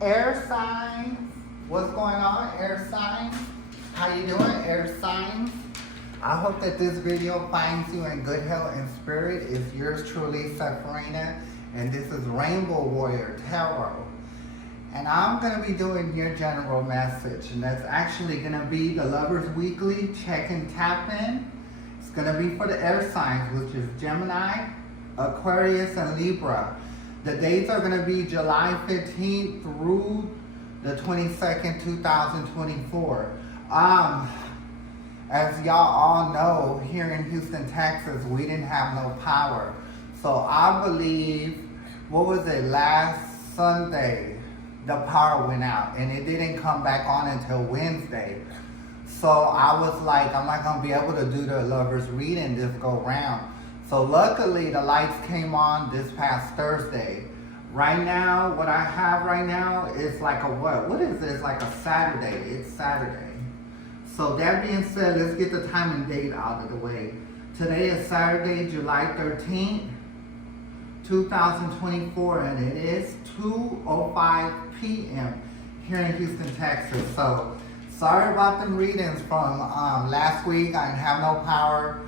Air signs, what's going on, air signs? How you doing, air signs? I hope that this video finds you in good health and spirit. It's yours truly, Safarina, and this is Rainbow Warrior Tarot. And I'm going to be doing your general message, and that's actually going to be the Lovers Weekly Check and Tap In. It's going to be for the air signs, which is Gemini, Aquarius, and Libra. The dates are going to be July 15th through the 22nd, 2024. As y'all all know, here in Houston, Texas, we didn't have no power. So I believe, what was it, last Sunday, the power went out and it didn't come back on until Wednesday. So I was like, I'm not going to be able to do the lovers reading this go round. So luckily the lights came on this past Thursday. Right now, what I have right now is like a what? What is this? Like a Saturday. It's Saturday. So that being said, let's get the time and date out of the way. Today is Saturday, July 13th, 2024, and it is 2:05 p.m. here in Houston, Texas. So sorry about them readings from last week. I didn't have no power.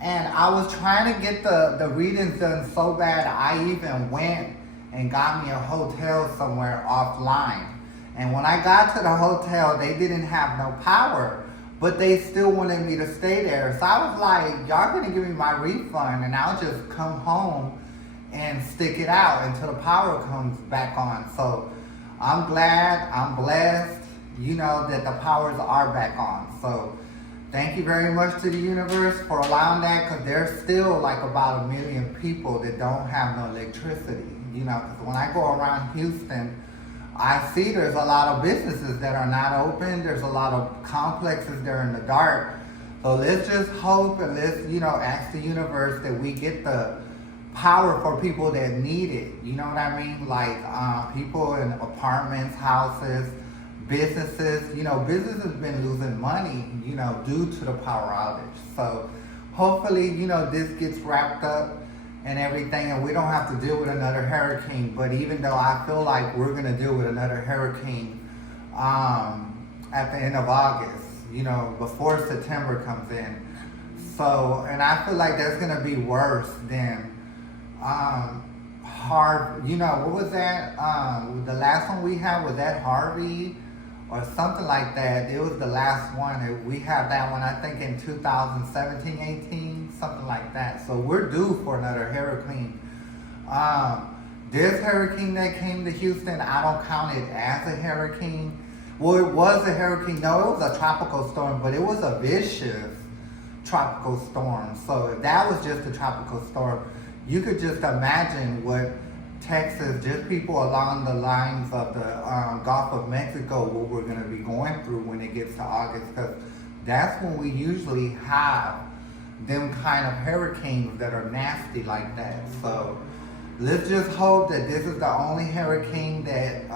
And I was trying to get the readings done so bad, I even went and got me a hotel somewhere offline. And when I got to the hotel, they didn't have no power, but they still wanted me to stay there. So I was like, y'all gonna give me my refund and I'll just come home and stick it out until the power comes back on. So I'm glad, I'm blessed, that the powers are back on. So thank you very much to the universe for allowing that, because there's still like about 1 million people that don't have no electricity. Because when I go around Houston, I see there's a lot of businesses that are not open. There's a lot of complexes that are in the dark. So let's just hope and let's, ask the universe that we get the power for people that need it. You know what I mean? Like people in apartments, houses, businesses. Businesses have been losing money, due to the power outage. So hopefully, this gets wrapped up and everything, and we don't have to deal with another hurricane. But even though I feel like we're gonna deal with another hurricane at the end of August, before September comes in. So, and I feel like that's gonna be worse than what was that? The last one we had, was that Harvey or something like that? It was the last one. We had that one, I think, in 2017, 18, something like that. So we're due for another hurricane. This hurricane that came to Houston, I don't count it as a hurricane. Well, it was a hurricane. No, it was a tropical storm, but it was a vicious tropical storm. So if that was just a tropical storm, you could just imagine what Texas, just people along the lines of the Gulf of Mexico, what we're going to be going through when it gets to August, because that's when we usually have them kind of hurricanes that are nasty like that. So let's just hope that this is the only hurricane that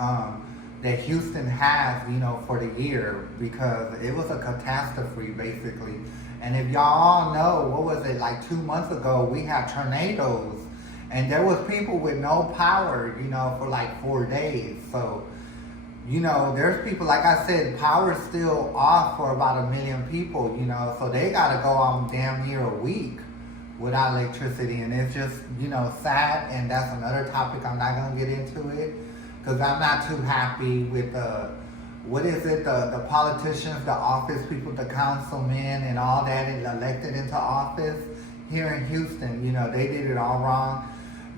Houston has, for the year, because it was a catastrophe basically. And if y'all all know, what was it, like 2 months ago, we had tornadoes. And there was people with no power, for like 4 days. So, there's people, like I said, power's still off for about 1 million people, so they gotta go on damn near a week without electricity. And it's just, sad. And that's another topic. I'm not gonna get into it, because I'm not too happy with the politicians, the office people, the councilmen and all that elected into office here in Houston. They did it all wrong.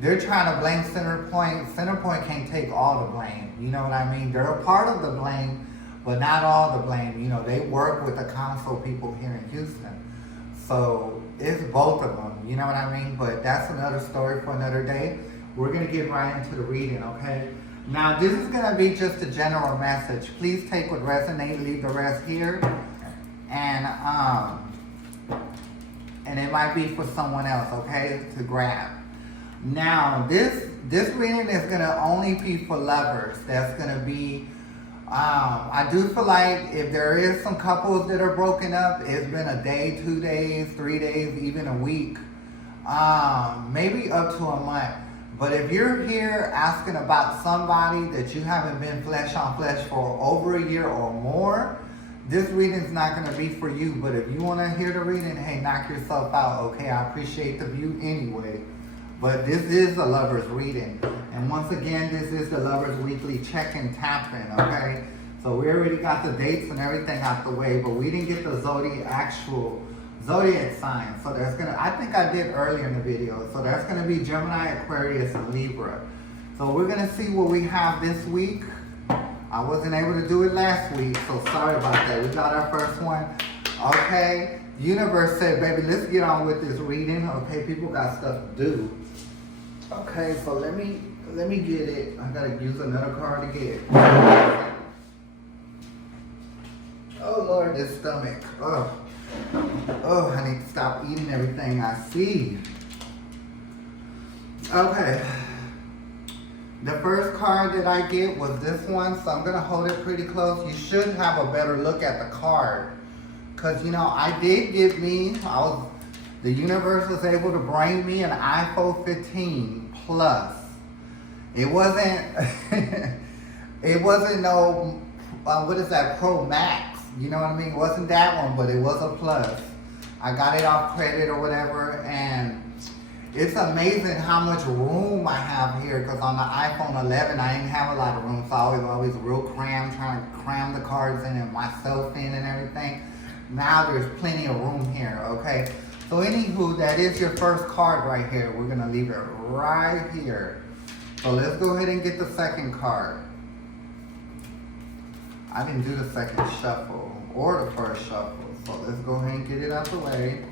They're trying to blame Centerpoint. Centerpoint can't take all the blame. You know what I mean? They're a part of the blame, but not all the blame. They work with the council people here in Houston. So it's both of them. You know what I mean? But that's another story for another day. We're going to get right into the reading, okay? Now, this is going to be just a general message. Please take what resonates, leave the rest here. And it might be for someone else, okay, to grab. Now, this reading is going to only be for lovers. That's going to be, I do feel like if there is some couples that are broken up, it's been a day, 2 days, 3 days, even a week, maybe up to a month. But if you're here asking about somebody that you haven't been flesh on flesh for over a year or more, this reading's not going to be for you. But if you want to hear the reading, hey, knock yourself out. Okay, I appreciate the view anyway. But this is a lover's reading. And once again, this is the lover's weekly check-in tap-in, okay? So we already got the dates and everything out the way, but we didn't get the actual zodiac signs. So there's gonna, I think I did earlier in the video. So there's gonna be Gemini, Aquarius, and Libra. So we're gonna see what we have this week. I wasn't able to do it last week, so sorry about that. We got our first one. Okay, universe said, baby, let's get on with this reading. Okay, people got stuff to do. Okay, so let me get it. I gotta use another card to get it. Oh Lord, this stomach. Oh, I need to stop eating everything I see. Okay. The first card that I get was this one, so I'm gonna hold it pretty close. You should have a better look at the card. Cause you know, I did get me, the universe was able to bring me an iPhone 15 Plus. It wasn't, it wasn't no, what is that, Pro Max. You know what I mean? It wasn't that one, but it was a Plus. I got it off credit or whatever, and it's amazing how much room I have here, because on the iPhone 11, I didn't have a lot of room, so I was always real crammed, trying to cram the cards in and myself in and everything. Now there's plenty of room here, okay? So anywho, that is your first card right here. We're gonna leave it right here. So let's go ahead and get the second card. I didn't do the second shuffle or the first shuffle, so let's go ahead and get it out the way.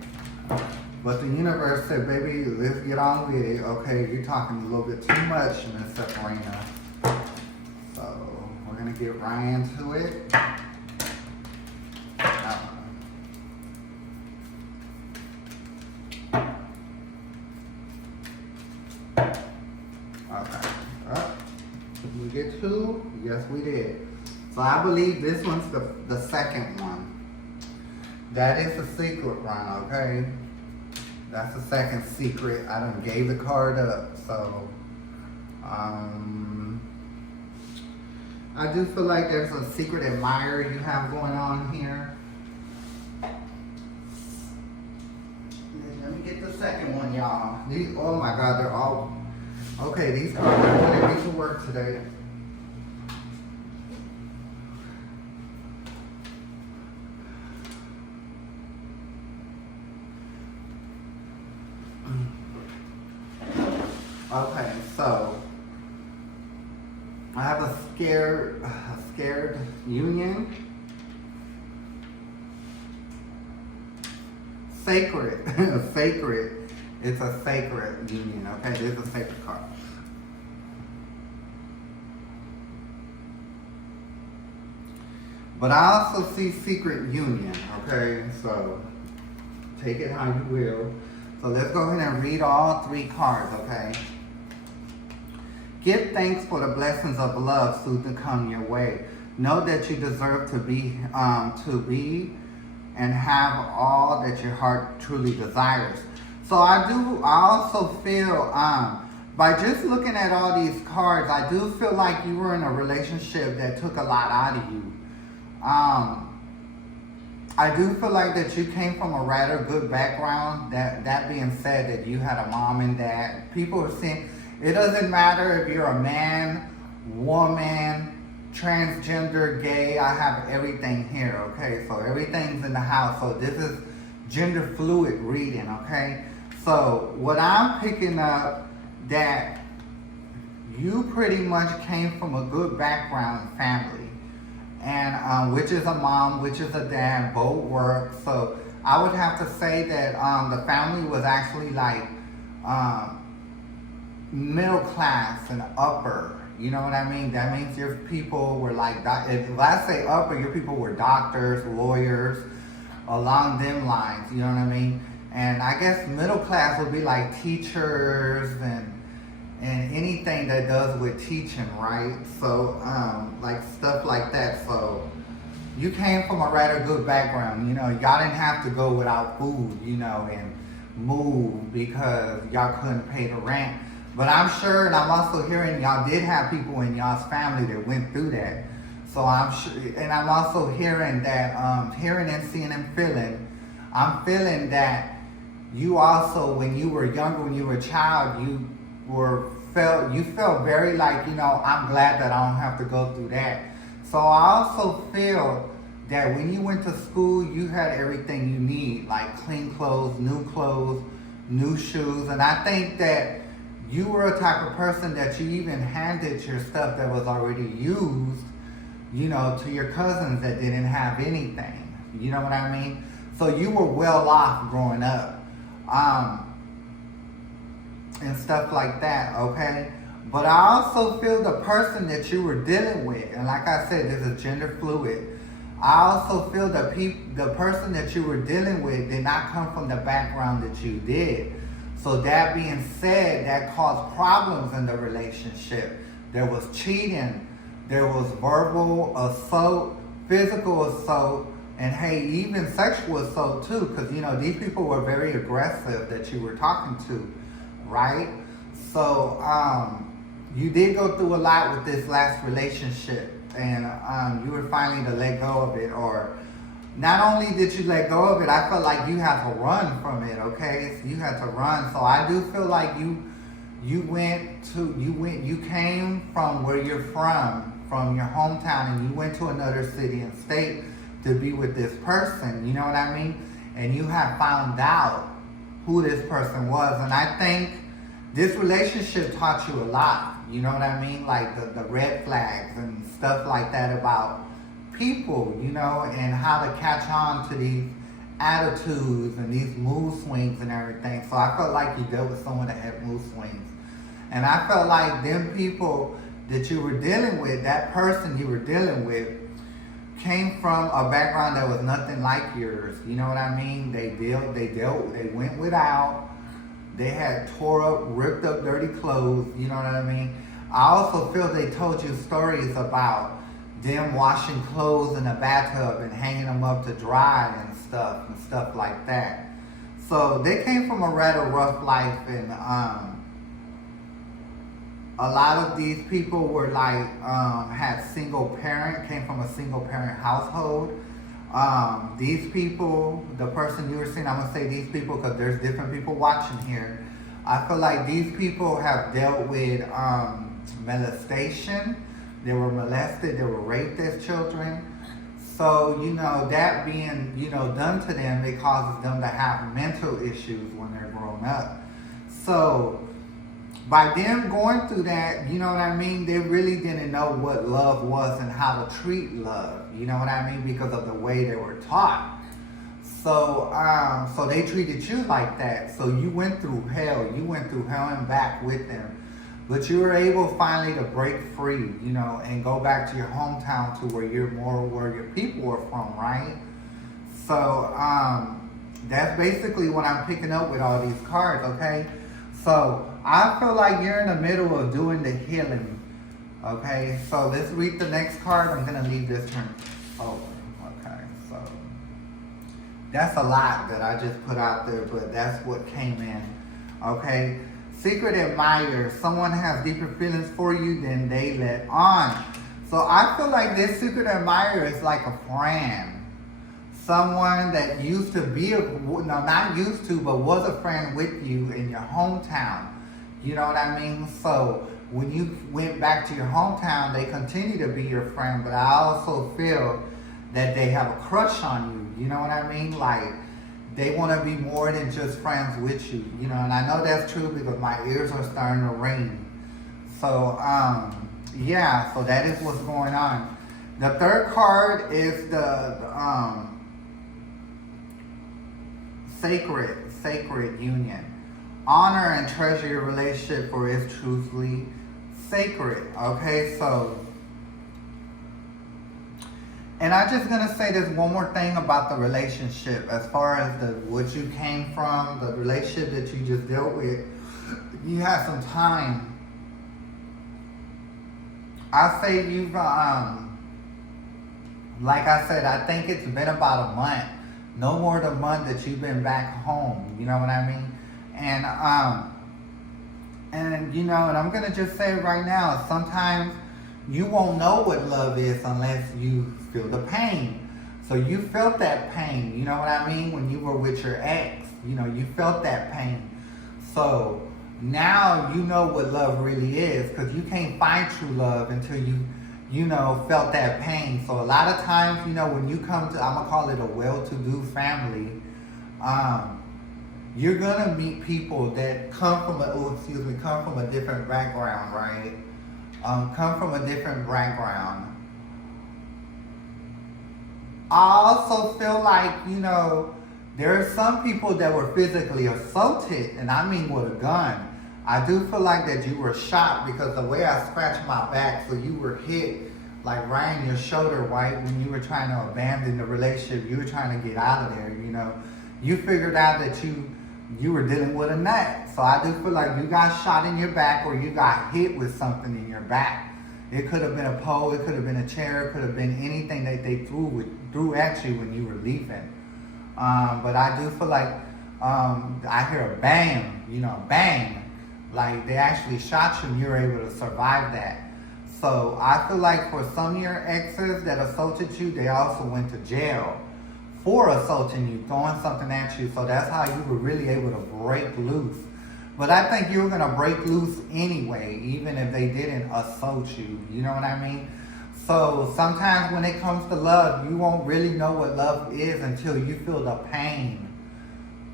But the universe said, baby, let's get on with it. Okay, you're talking a little bit too much, Miss Sabrina. So we're gonna get right into it. Okay. Did we get two? Yes, we did. So I believe this one's the second one. That is the secret one, okay? That's the second secret. I done gave the card up, so I do feel like there's a secret admirer you have going on here. Let me get the second one, y'all. Oh my God, they're all okay. These cards are putting me to work today. Okay, so I have a scared union. Sacred, sacred. It's a sacred union, okay? There's a sacred card. But I also see secret union, okay? So take it how you will. So let's go ahead and read all three cards, okay? Give thanks for the blessings of love soon to come your way. Know that you deserve to be and have all that your heart truly desires. So I also feel, by just looking at all these cards, I do feel like you were in a relationship that took a lot out of you. I do feel like that you came from a rather good background. That being said, that you had a mom and dad. People are saying, it doesn't matter if you're a man, woman, transgender, gay, I have everything here, okay? So everything's in the house. So this is gender fluid reading, okay? So what I'm picking up, that you pretty much came from a good background family. And which is a mom, which is a dad, both work. So I would have to say that the family was actually like middle class and upper. You know what I mean? That means your people were like, if I say upper, your people were doctors, lawyers, along them lines. You know what I mean? And I guess middle class would be like teachers and anything that does with teaching, right? So like stuff like that. So you came from a rather good background. You know, y'all didn't have to go without food, you know, and move because y'all couldn't pay the rent. But I'm sure, and I'm also hearing y'all did have people in y'all's family that went through that. So I'm sure, and I'm also hearing that, hearing and seeing and feeling, I'm feeling that you also, when you were younger, when you were a child, you felt very like, I'm glad that I don't have to go through that. So I also feel that when you went to school, you had everything you need, like clean clothes, new shoes. And I think that you were a type of person that you even handed your stuff that was already used, to your cousins that didn't have anything. You know what I mean? So you were well off growing up. And stuff like that, okay? But I also feel the person that you were dealing with, and like I said, this is gender fluid. I also feel the person that you were dealing with did not come from the background that you did. So that being said, that caused problems in the relationship. There was cheating, there was verbal assault, physical assault, and hey, even sexual assault too, because these people were very aggressive that you were talking to, right? So you did go through a lot with this last relationship, and you were finally to let go of it, or not only did you let go of it, I felt like you had to run from it, okay? So you had to run. So I do feel like you came from where you're from your hometown, and you went to another city and state to be with this person, you know what I mean? And you have found out who this person was. And I think this relationship taught you a lot, you know what I mean? Like the red flags and stuff like that about people, and how to catch on to these attitudes and these mood swings and everything. So I felt like you dealt with someone that had mood swings. And I felt like them people that you were dealing with, that person you were dealing with, came from a background that was nothing like yours. You know what I mean? They went without. They had tore up, ripped up dirty clothes. You know what I mean? I also feel they told you stories about them washing clothes in a bathtub and hanging them up to dry and stuff like that. So they came from a rather rough life, and a lot of these people were like, had came from a single parent household. These people, the person you were seeing, I'm gonna say these people because there's different people watching here. I feel like these people have dealt with molestation. They were molested, they were raped as children. So, that being, done to them, it causes them to have mental issues when they're grown up. So, by them going through that, you know what I mean, they really didn't know what love was and how to treat love, you know what I mean, because of the way they were taught. So so they treated you like that. So you went through hell and back with them. But you were able finally to break free, and go back to your hometown, to where where your people are from, right? So that's basically what I'm picking up with all these cards, okay? So I feel like you're in the middle of doing the healing, okay? So let's read the next card. I'm going to leave this one over, okay? So that's a lot that I just put out there, but that's what came in, okay? Secret admirer. Someone has deeper feelings for you than they let on. So I feel like this secret admirer is like a friend. Someone that used to be, not used to, but was a friend with you in your hometown. You know what I mean? So when you went back to your hometown, they continue to be your friend, but I also feel that they have a crush on you. You know what I mean? Like, they want to be more than just friends with you. And I know that's true because my ears are starting to ring. So, yeah, so that is what's going on. The third card is the sacred union. Honor and treasure your relationship, for it's truthfully sacred. Okay, so, and I'm just gonna say this one more thing about the relationship, as far as what you came from, the relationship that you just dealt with. You had some time. I say you've like I said, I think it's been about a month. No more than a month that you've been back home. You know what I mean? And And, you know, and I'm going to just say it right now, sometimes you won't know what love is unless you feel the pain. So you felt that pain, you know what I mean? When you were with your ex, you know, you felt that pain. So now you know what love really is, because you can't find true love until you know, felt that pain. So a lot of times, you know, when you come to, I'm going to call it a well-to-do family, you're going to meet people that come from a different background, right? Come from a different background. I also feel like, you know, there are some people that were physically assaulted, and I mean with a gun. I do feel like that you were shot, because the way I scratched my back, so you were hit like right in your shoulder, right? When you were trying to abandon the relationship, you were trying to get out of there, you know. You figured out that you were dealing with a nut. So I do feel like you got shot in your back, or you got hit with something in your back. It could have been a pole, it could have been a chair, it could have been anything that they threw at you when you were leaving. But I do feel like I hear a bang, you know, bang. Like they actually shot you and you were able to survive that. So I feel like for some of your exes that assaulted you, they also went to jail for assaulting you, throwing something at you. So that's how you were really able to break loose. But I think you were going to break loose anyway, even if they didn't assault you. You know what I mean? So sometimes when it comes to love, you won't really know what love is until you feel the pain.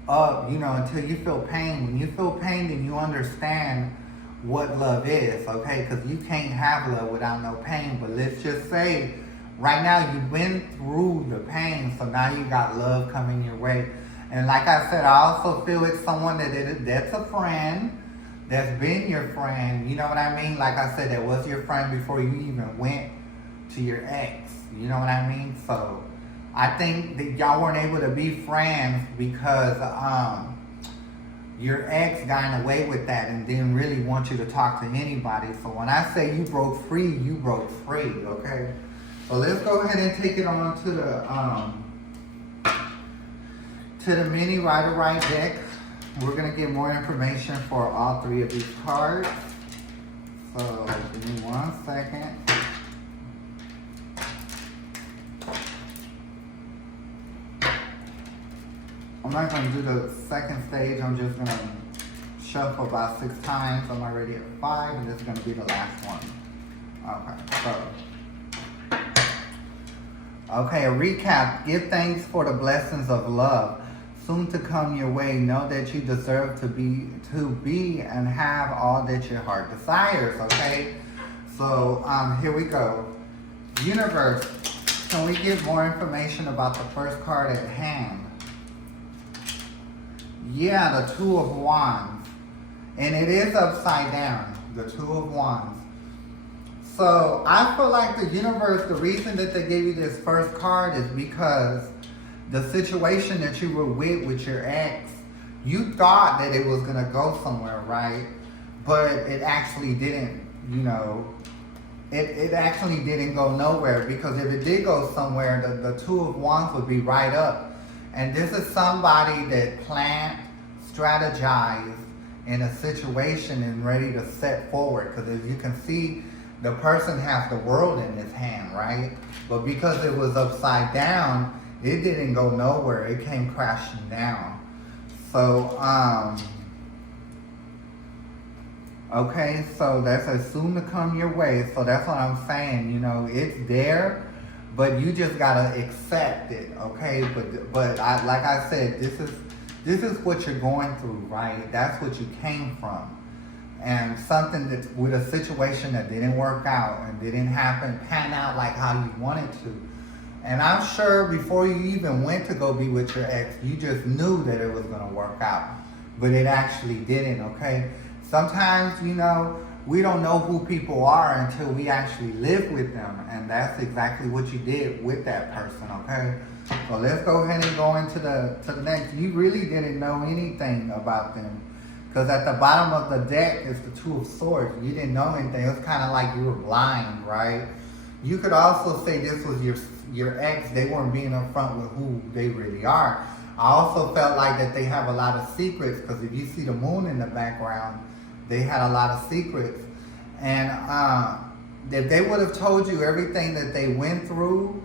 You know, until you feel pain. When you feel pain, then you understand what love is, okay? Because you can't have love without no pain. But let's just say, right now you've been through the pain, so now you got love coming your way. And like I said, I also feel it's someone that's a friend, that's been your friend, you know what I mean? Like I said, that was your friend before you even went to your ex, you know what I mean? So I think that y'all weren't able to be friends because your ex got away with that and didn't really want you to talk to anybody. So when I say you broke free, okay? So let's go ahead and take it on to the mini Rider-Waite deck. We're gonna get more information for all three of these cards. So give me 1 second. I'm not gonna do the second stage. I'm just gonna shuffle about 6 times. I'm already at 5, and this is gonna be the last one. Okay, a recap. Give thanks for the blessings of love soon to come your way. Know that you deserve to be and have all that your heart desires, okay? So here we go. Universe, can we get more information about the first card at hand? Yeah, the Two of Wands. And it is upside down, the Two of Wands. So I feel like the universe, the reason that they gave you this first card is because the situation that you were with your ex, you thought that it was going to go somewhere, right? But it actually didn't, you know. It actually didn't go nowhere, because if it did go somewhere, the Two of Wands would be right up. And this is somebody that planned, strategized in a situation and ready to set forward. Because as you can see, the person has the world in his hand, right? But because it was upside down, it didn't go nowhere. It came crashing down. So, okay, so that's as soon to come your way. So that's what I'm saying. You know, it's there, but you just gotta accept it, okay? But like I said, this is what you're going through, right? That's what you came from. And something that with a situation that didn't work out and didn't pan out like how you wanted to. And I'm sure before you even went to go be with your ex, you just knew that it was gonna work out, but it actually didn't, okay? Sometimes, you know, we don't know who people are until we actually live with them, and that's exactly what you did with that person, okay? So let's go ahead and go into the next. You really didn't know anything about them, because at the bottom of the deck is the Two of Swords. You didn't know anything. It was kind of like you were blind, right? You could also say this was your ex. They weren't being upfront with who they really are. I also felt like that they have a lot of secrets, because if you see the moon in the background, they had a lot of secrets. And if they would have told you everything that they went through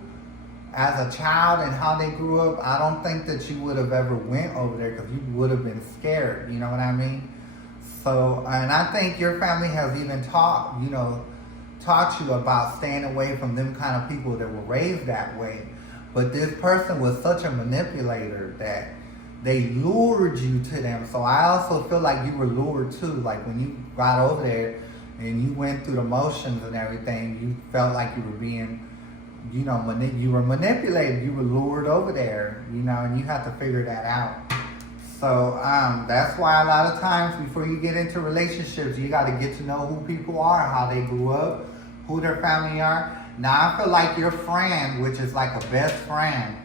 as a child and how they grew up, I don't think that you would have ever went over there, because you would have been scared, you know what I mean? So, and I think your family has even taught you about staying away from them kind of people that were raised that way. But this person was such a manipulator that they lured you to them. So I also feel like you were lured too. Like when you got over there and you went through the motions and everything, you felt like you were being, you were manipulated. You were lured over there, and you have to figure that out. So that's why a lot of times before you get into relationships, you got to get to know who people are, how they grew up, who their family are. Now I feel like your friend, which is like a best friend,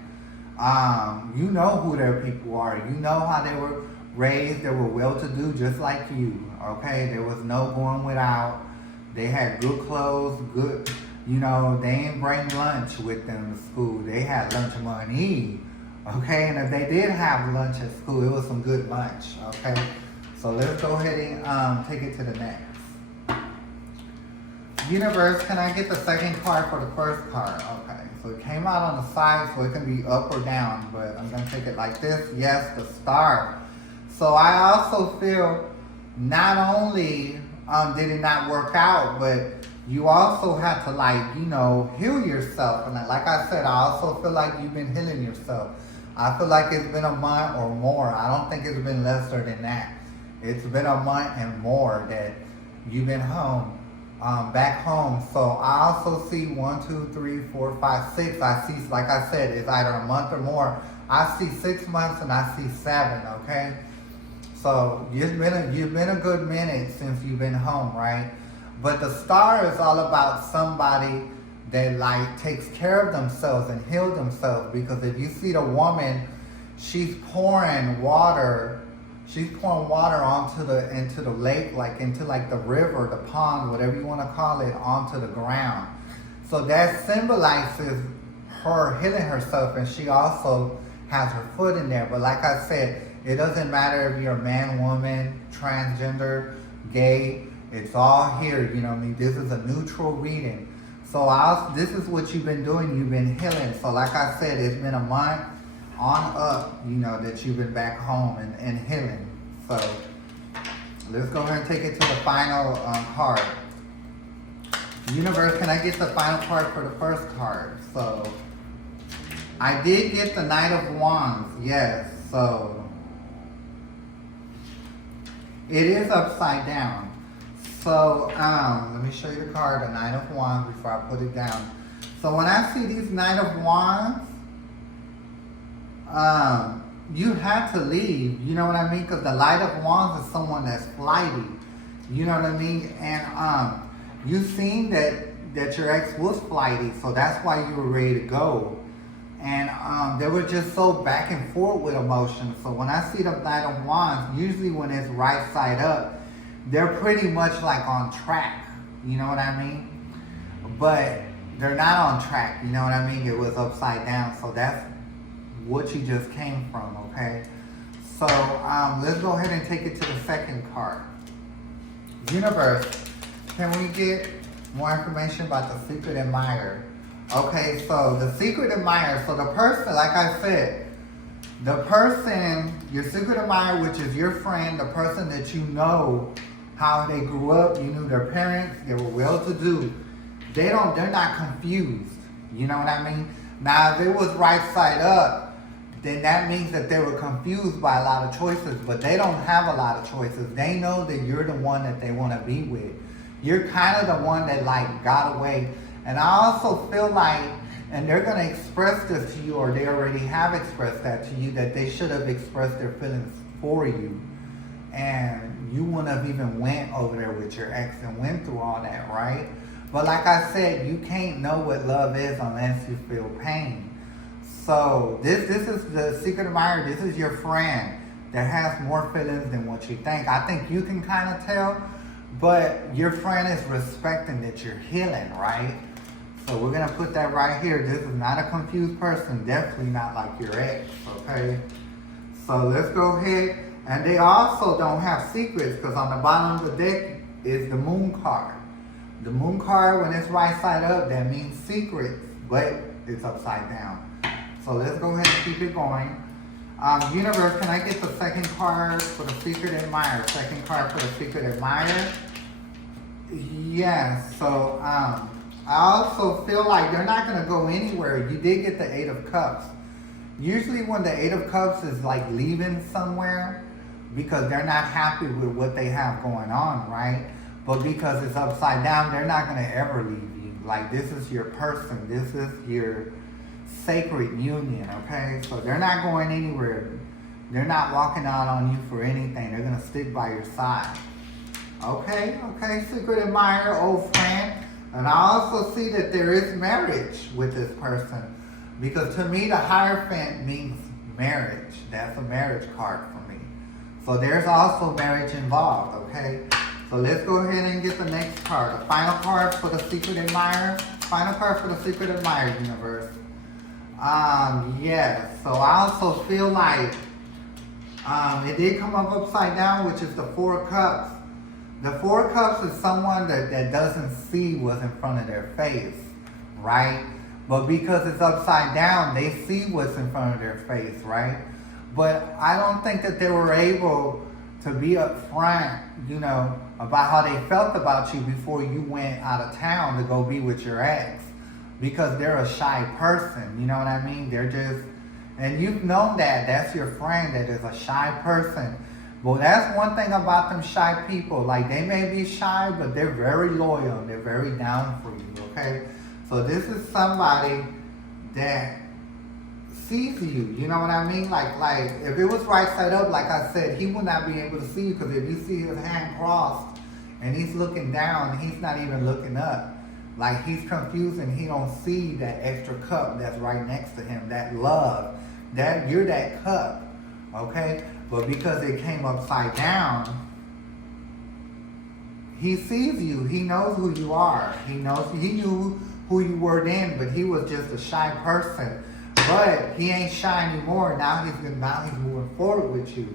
you know who their people are. You know how they were raised. They were well-to-do just like you, okay? There was no going without. They had good clothes, good, they didn't bring lunch with them to school. They had lunch money, okay? And if they did have lunch at school, it was some good lunch, okay? So let's go ahead and take it to the next. Universe, can I get the second card for the first card? Okay, so it came out on the side, so it can be up or down, but I'm going to take it like this. Yes, the star. So I also feel not only did it not work out, but you also have to heal yourself. And like I said, I also feel like you've been healing yourself. I feel like it's been a month or more. I don't think it's been lesser than that. It's been a month and more that you've been home. Back home. So I also see 1, 2, 3, 4, 5, 6. I see, like I said, it's either a month or more. I see 6 months and I see 7, okay? So you've been a good minute since you've been home, right? But the star is all about somebody that takes care of themselves and heal themselves. Because if you see the woman, she's pouring water into the lake, into the river, the pond, whatever you want to call it, onto the ground. So that symbolizes her healing herself, and she also has her foot in there. But like I said, it doesn't matter if you're a man, woman, transgender, gay, it's all here, This is a neutral reading. So this is what you've been doing, you've been healing. So like I said, it's been a month on up, that you've been back home and healing. So let's go ahead and take it to the final card. Universe, can I get the final card for the first card? So I did get the Knight of Wands, yes. So it is upside down. So let me show you the card, the Knight of Wands, before I put it down. So when I see these Knight of Wands, you had to leave, you know what I mean? Because the Knight of Wands is someone that's flighty, you know what I mean? And you seen that your ex was flighty, so that's why you were ready to go. And they were just so back and forth with emotions. So when I see the Knight of Wands, usually when it's right side up, they're pretty much on track, you know what I mean? But they're not on track, you know what I mean? It was upside down, so that's what you just came from, okay? So let's go ahead and take it to the second card. Universe, can we get more information about the secret admirer? Okay, so the secret admirer, so the person, like I said, the person, your secret admirer, which is your friend, the person that you know how they grew up, you knew their parents, they were well-to-do, they're not confused, you know what I mean? Now, if it was right side up, then that means that they were confused by a lot of choices, but they don't have a lot of choices. They know that you're the one that they want to be with. You're kind of the one that got away. And I also feel and they're going to express this to you, or they already have expressed that to you, that they should have expressed their feelings for you. And you wouldn't have even went over there with your ex and went through all that, right? But like I said, you can't know what love is unless you feel pain. So this is the secret admirer. This is your friend that has more feelings than what you think. I think you can kind of tell, but your friend is respecting that you're healing, right? So we're going to put that right here. This is not a confused person. Definitely not like your ex, okay? So let's go ahead And they also don't have secrets because on the bottom of the deck is the moon card. The moon card, when it's right side up, that means secrets, but it's upside down. So let's go ahead and keep it going. Universe, can I get the second card for the secret admirer? Second card for the secret admirer. Yes, so I also feel like they're not going to go anywhere. You did get the 8 of Cups. Usually when the 8 of Cups is like leaving somewhere because they're not happy with what they have going on, right? But because it's upside down, they're not going to ever leave you. Like, this is your person. This is your sacred union, okay? So they're not going anywhere. They're not walking out on you for anything. They're going to stick by your side. Okay, secret admirer, old friend. And I also see that there is marriage with this person. Because to me, the Hierophant means marriage. That's a marriage card for me. So there's also marriage involved, okay? So let's go ahead and get the next card. The final card for the secret admirer. Final card for the secret admirer, universe. Yes. So I also feel like it did come up upside down, which is the 4 of Cups. The 4 of Cups is someone that doesn't see what's in front of their face, right? But because it's upside down, they see what's in front of their face, right? But I don't think that they were able to be upfront, you know, about how they felt about you before you went out of town to go be with your ex. Because they're a shy person, you know what I mean? They're just, and you've known that. That's your friend that is a shy person. Well, that's one thing about them shy people. Like, they may be shy, but they're very loyal. They're very down for you, okay? So this is somebody that sees you, you know what I mean? Like if it was right side up, like I said, he would not be able to see you, because if you see his hand crossed and he's looking down, he's not even looking up. Like, he's confused and he don't see that extra cup that's right next to him, that love, that you're that cup, okay? But because it came upside down, he sees you. He knows who you are. He knew who you were then, but he was just a shy person. But he ain't shy anymore. Now he's moving forward with you,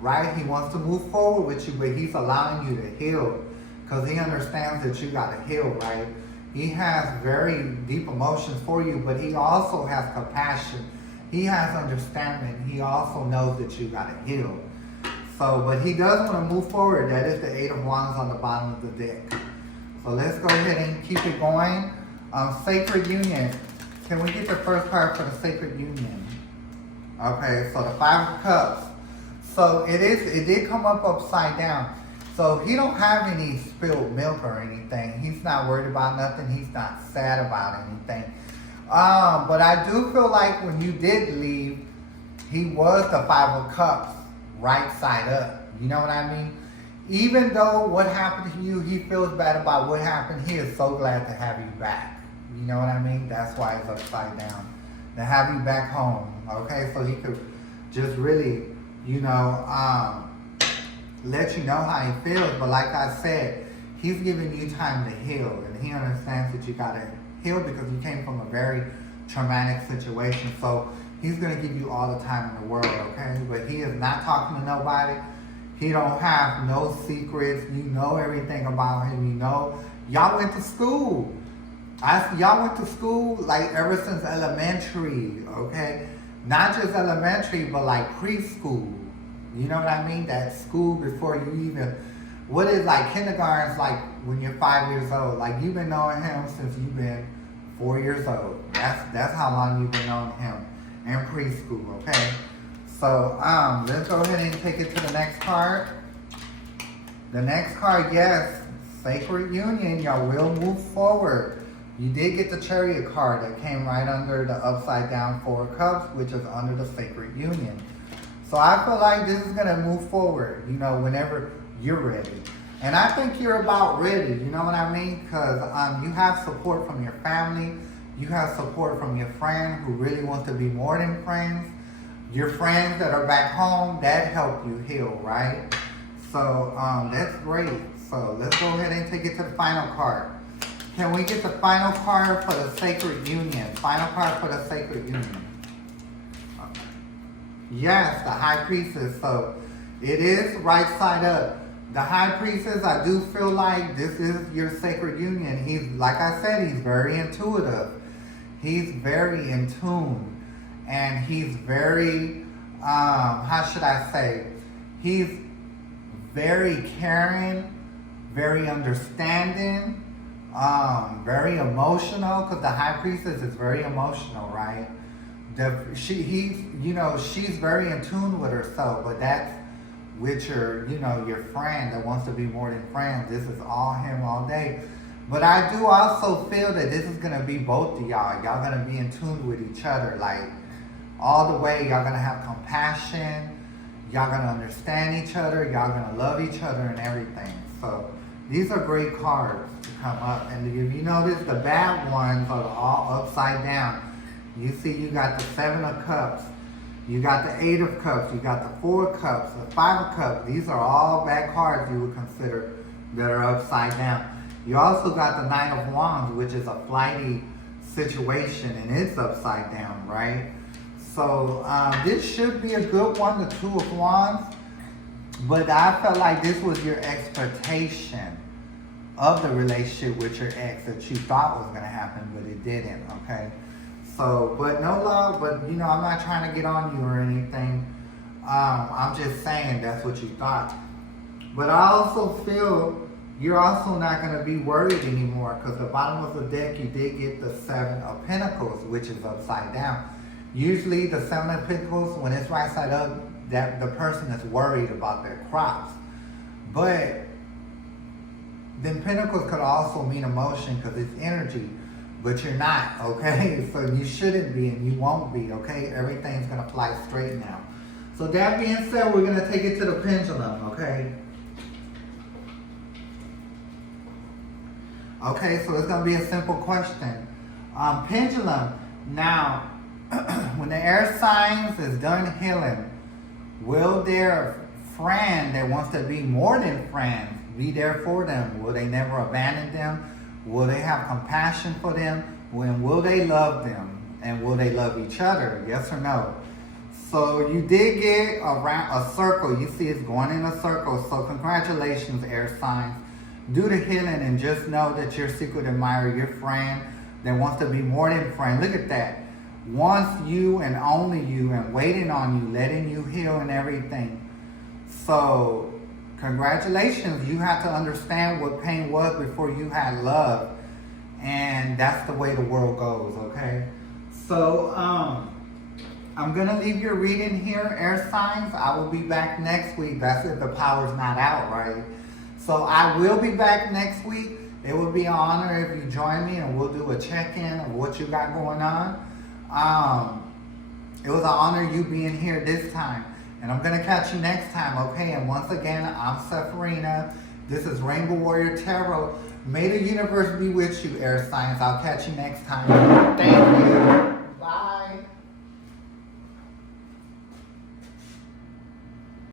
right? He wants to move forward with you, but he's allowing you to heal, because he understands that you got to heal, right? He has very deep emotions for you, but he also has compassion. He has understanding. He also knows that you got to heal. So, but he does want to move forward. That is the 8 of Wands on the bottom of the deck. So let's go ahead and keep it going. Sacred Union. Can we get the first card for the Sacred Union? Okay, so the 5 of Cups. So it did come up upside down. So he don't have any spilled milk or anything. He's not worried about nothing. He's not sad about anything. But I do feel like when you did leave, he was the 5 of Cups, right side up. You know what I mean? Even though what happened to you, he feels bad about what happened. He is so glad to have you back. You know what I mean? That's why it's upside down. To have you back home, okay? So he could just really, you know, let you know how he feels. But like I said, he's giving you time to heal. And he understands that you got to heal because you came from a very traumatic situation. So he's going to give you all the time in the world, okay? But he is not talking to nobody. He don't have no secrets. You know everything about him. You know, y'all went to school. Y'all went to school like ever since elementary, okay? Not just elementary, but like preschool. You know what I mean? That school before you even, what is like kindergarten is like when you're 5 years old. Like, you've been knowing him since you've been 4 years old. That's how long you've been knowing him in preschool, okay? So let's go ahead and take it to the next card. The next card, yes, Sacred Union. Y'all will move forward. You did get the Chariot card that came right under the upside down 4 of Cups, which is under the Sacred Union. So I feel like this is going to move forward, you know, whenever you're ready. And I think you're about ready, you know what I mean? Because you have support from your family. You have support from your friend who really wants to be more than friends. Your friends that are back home, that help you heal, right? So that's great. So let's go ahead and take it to the final card. Can we get the final card for the Sacred Union? Final card for the Sacred Union. Yes, the High Priestess. So It is right side up. The High Priestess, I do feel like this is your sacred union. He's, like I said, he's very intuitive. He's very in tune. And he's very, how should I say? He's very caring, very understanding, very emotional, because the High Priestess is very emotional, right? She's very in tune with herself, but that's with your friend that wants to be more than friends. This is all him all day. But I do also feel that this is going to be both of y'all. Y'all going to be in tune with each other, like all the way. Y'all going to have compassion. Y'all going to understand each other. Y'all going to love each other and everything. So these are great cards to come up. And if you notice, the bad ones are all upside down. You see, you got the 7 of Cups. You got the 8 of Cups. You got the 4 of Cups, the 5 of Cups. These are all bad cards you would consider that are upside down. You also got the 9 of Wands, which is a flighty situation, and it's upside down, right? So this should be a good one, the 2 of Wands. But I felt like this was your expectation of the relationship with your ex that you thought was going to happen, but it didn't, okay? So, but no love, but I'm not trying to get on you or anything. I'm just saying that's what you thought. But I also feel you're also not going to be worried anymore, because the bottom of the deck, you did get the 7 of Pentacles, which is upside down. Usually the 7 of Pentacles, when it's right side up, that the person is worried about their crops. But then Pentacles could also mean emotion, because it's energy. But you're not, okay? So you shouldn't be, and you won't be, okay? Everything's going to fly straight now. So that being said, we're going to take it to the pendulum, okay? Okay, so it's going to be a simple question. Pendulum, now, when the air signs is done healing, will their friend that wants to be more than friends be there for them? Will they never abandon them? Will they have compassion for them? When will they love them? And will they love each other? Yes or no? So you did get around a circle. You see it's going in a circle. So congratulations, air signs. Do the healing and just know that your secret admirer, your friend that wants to be more than friend. Look at that. Wants you and only you and waiting on you, letting you heal and everything. So congratulations. You have to understand what pain was before you had love. And that's the way the world goes, okay? So I'm going to leave your reading here, air signs. I will be back next week. That's if the power's not out, right? So I will be back next week. It would be an honor if you join me and we'll do a check-in of what you got going on. It was an honor you being here this time. And I'm going to catch you next time, okay? And once again, I'm Sephirina. This is Rainbow Warrior Tarot. May the universe be with you, air signs. I'll catch you next time. Thank you.